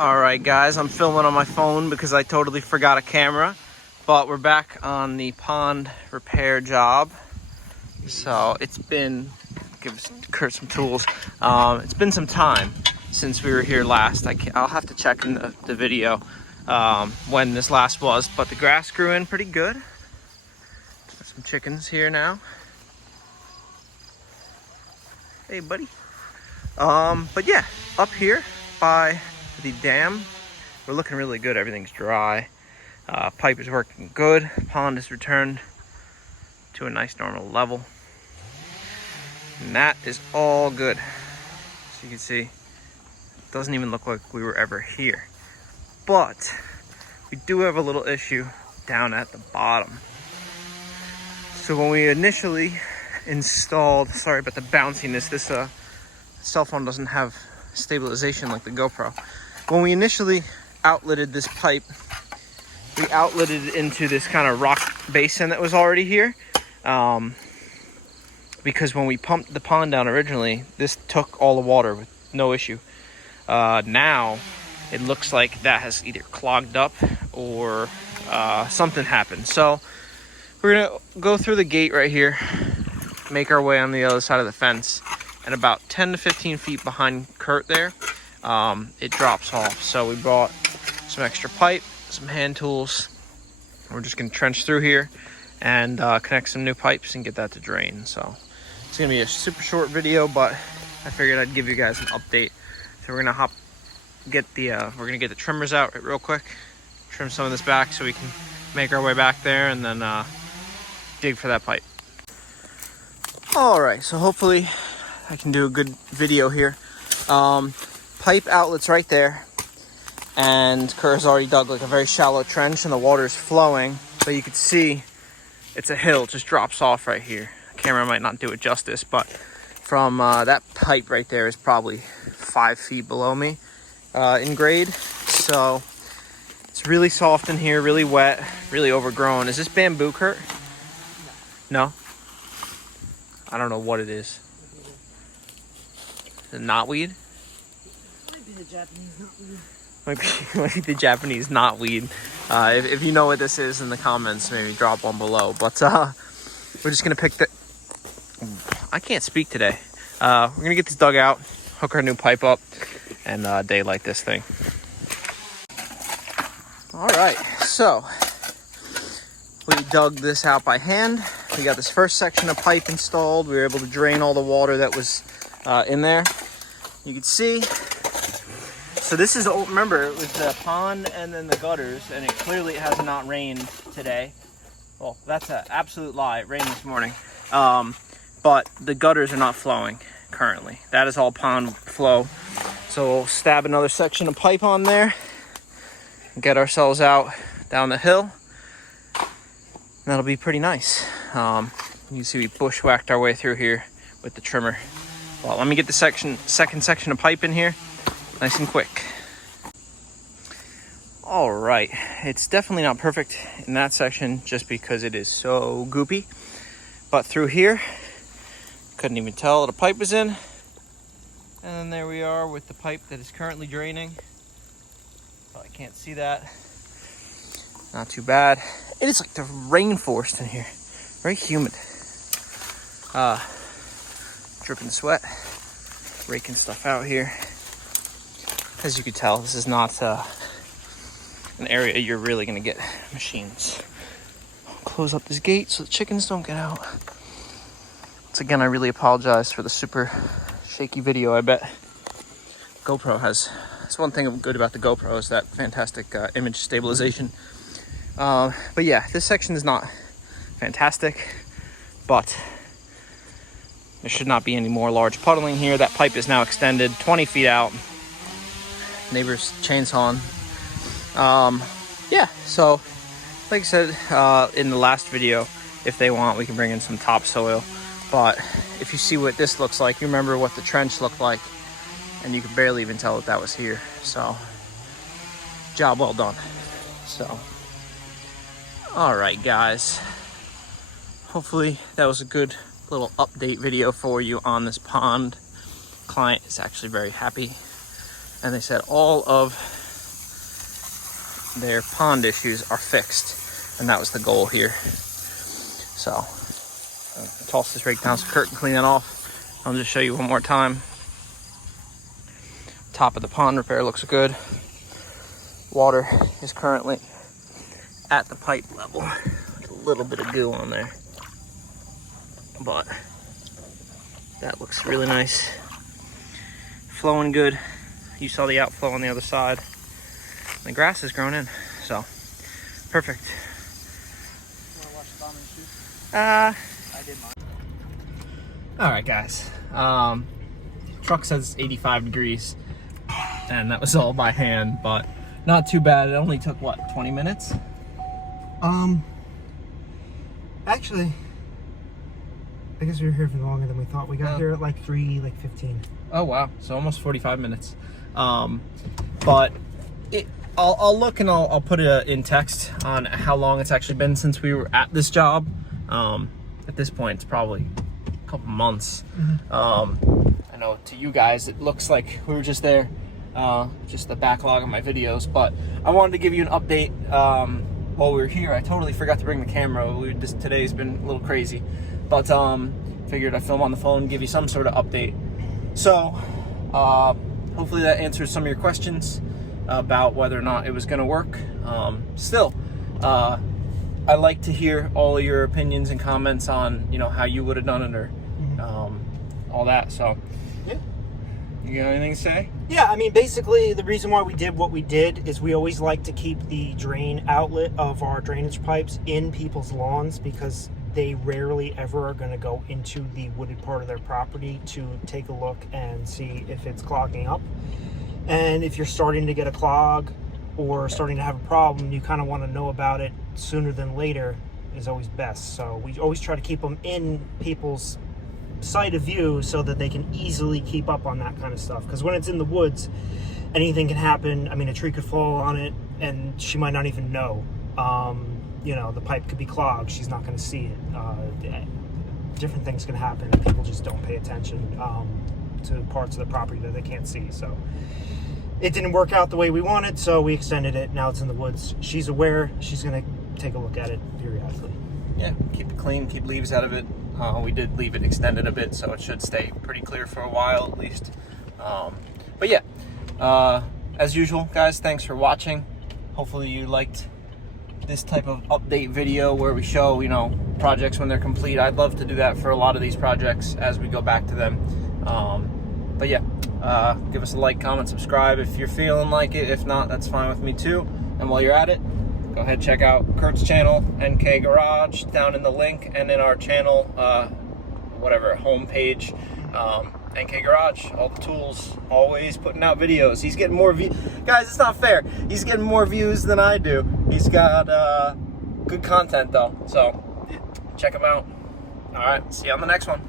Alright guys, I'm filming on my phone because I totally forgot a camera. But we're back on the pond repair job. So it's been, give Kurt some tools. It's been some time since we were here last. I'll have to check in the video when this last was. But the grass grew in pretty good. Some chickens here now. Hey buddy. But yeah, up here by the dam, we're looking really good. Everything's dry. Pipe is working good. Pond is returned to a nice normal level. And that is all good. As you can see, it doesn't even look like we were ever here. But we do have a little issue down at the bottom. So when we initially installed, sorry about the bounciness, this cell phone doesn't have stabilization like the GoPro. When we initially outletted this pipe, we outletted it into this kind of rock basin that was already here. Because when we pumped the pond down originally, this took all the water with no issue. Now it looks like that has either clogged up or something happened. So we're gonna go through the gate right here, make our way on the other side of the fence, and about 10 to 15 feet behind Kurt there, it drops off. So we brought some extra pipe, some hand tools. We're just gonna trench through here and connect some new pipes and get that to drain. So it's gonna be a super short video, but I figured I'd give you guys an update. So we're gonna get the trimmers out real quick, trim some of this back so we can make our way back there and then dig for that pipe. All right, so hopefully I can do a good video here. Pipe outlets right there, and Kurt's already dug like a very shallow trench and the water is flowing, but you can see it's a hill, it just drops off right here. The camera might not do it justice, but from that pipe right there is probably 5 feet below me in grade. So it's really soft in here, really wet, really overgrown. Is this bamboo, Kurt? No? I don't know what it is. Is it knotweed? Might be the Japanese knotweed. Might be the Japanese knotweed. If you know what this is in the comments, maybe drop one below. But we're just gonna pick the. I can't speak today. We're gonna get this dug out, hook our new pipe up, and daylight this thing. All right, so we dug this out by hand. We got this first section of pipe installed. We were able to drain all the water that was in there. You can see. So this is, remember, it was the pond and then the gutters, and it clearly has not rained today. Well, that's an absolute lie. It rained this morning. But the gutters are not flowing currently. That is all pond flow. So we'll stab another section of pipe on there and get ourselves out down the hill. And that'll be pretty nice. You can see we bushwhacked our way through here with the trimmer. Well, let me get the second section of pipe in here, nice and quick. All right, it's definitely not perfect in that section just because it is so goopy. But through here, couldn't even tell the pipe was in. And then there we are with the pipe that is currently draining. Probably can't see that. Not too bad. It is like the rainforest in here. Very humid. Dripping sweat. Raking stuff out here. As you can tell, this is not an area you're really gonna get machines. Close up this gate so the chickens don't get out. Once again, I really apologize for the super shaky video. I bet GoPro has, that's one thing good about the GoPro is that fantastic image stabilization. But yeah, this section is not fantastic, but there should not be any more large puddling here. That pipe is now extended 20 feet out. Neighbors chainsawing. Yeah, so like I said in the last video, if they want, we can bring in some topsoil. But if you see what this looks like, you remember what the trench looked like, and you could barely even tell that was here. So, job well done. So, all right, guys. Hopefully that was a good little update video for you on this pond. Client is actually very happy, and they said all of their pond issues are fixed, and that was the goal here. So toss this rake down so Kurt can clean it off. I'll just show you one more time. Top of the pond repair looks good. Water is currently at the pipe level. A little bit of goo on there, but that looks really nice. Flowing good. You saw the outflow on the other side. The grass is grown in, so perfect. Wanna watch the bombing shoot? I did mine. All right, guys. Truck says 85 degrees, and that was all by hand, but not too bad. It only took what, 20 minutes? Actually, I guess we were here for longer than we thought. We got here at like 3:15. Oh wow, so almost 45 minutes. But I'll look and I'll put it in text on how long it's actually been since we were at this job. At this point, it's probably a couple months. I know to you guys it looks like we were just there, just the backlog of my videos. But I wanted to give you an update while we were here. I totally forgot to bring the camera. Today's been a little crazy, but figured I'd film on the phone, give you some sort of update. So hopefully that answers some of your questions about whether or not it was going to work. Still, I like to hear all of your opinions and comments on, you know, how you would have done it or all that. So Yeah. you got anything to say? Yeah, I mean, basically, the reason why we did what we did is we always like to keep the drain outlet of our drainage pipes in people's lawns, because they rarely ever are going to go into the wooded part of their property to take a look and see if it's clogging up. And if you're starting to get a clog or starting to have a problem, you kind of want to know about it sooner than later is always best. So we always try to keep them in people's sight of view so that they can easily keep up on that kind of stuff. Because when it's in the woods, anything can happen. I mean, a tree could fall on it and she might not even know. You know, the pipe could be clogged. She's not going to see it. Different things can happen and people just don't pay attention to parts of the property that they can't see. So it didn't work out the way we wanted, so we extended it. Now it's in the woods. She's aware. She's going to take a look at it periodically. Yeah, keep it clean, keep leaves out of it. We did leave it extended a bit, so it should stay pretty clear for a while at least. But yeah, as usual, guys, thanks for watching. Hopefully you liked this type of update video where we show, you know, projects when they're complete. I'd love to do that for a lot of these projects as we go back to them. But yeah, give us a like, comment, subscribe if you're feeling like it. If not, that's fine with me too. And while you're at it, go ahead, check out Kurt's channel, NK Garage, down in the link, and in our channel, whatever, homepage, NK Garage, all the tools, always putting out videos. He's getting more views. Guys, it's not fair. He's getting more views than I do. He's got good content, though, so check him out. All right, see you on the next one.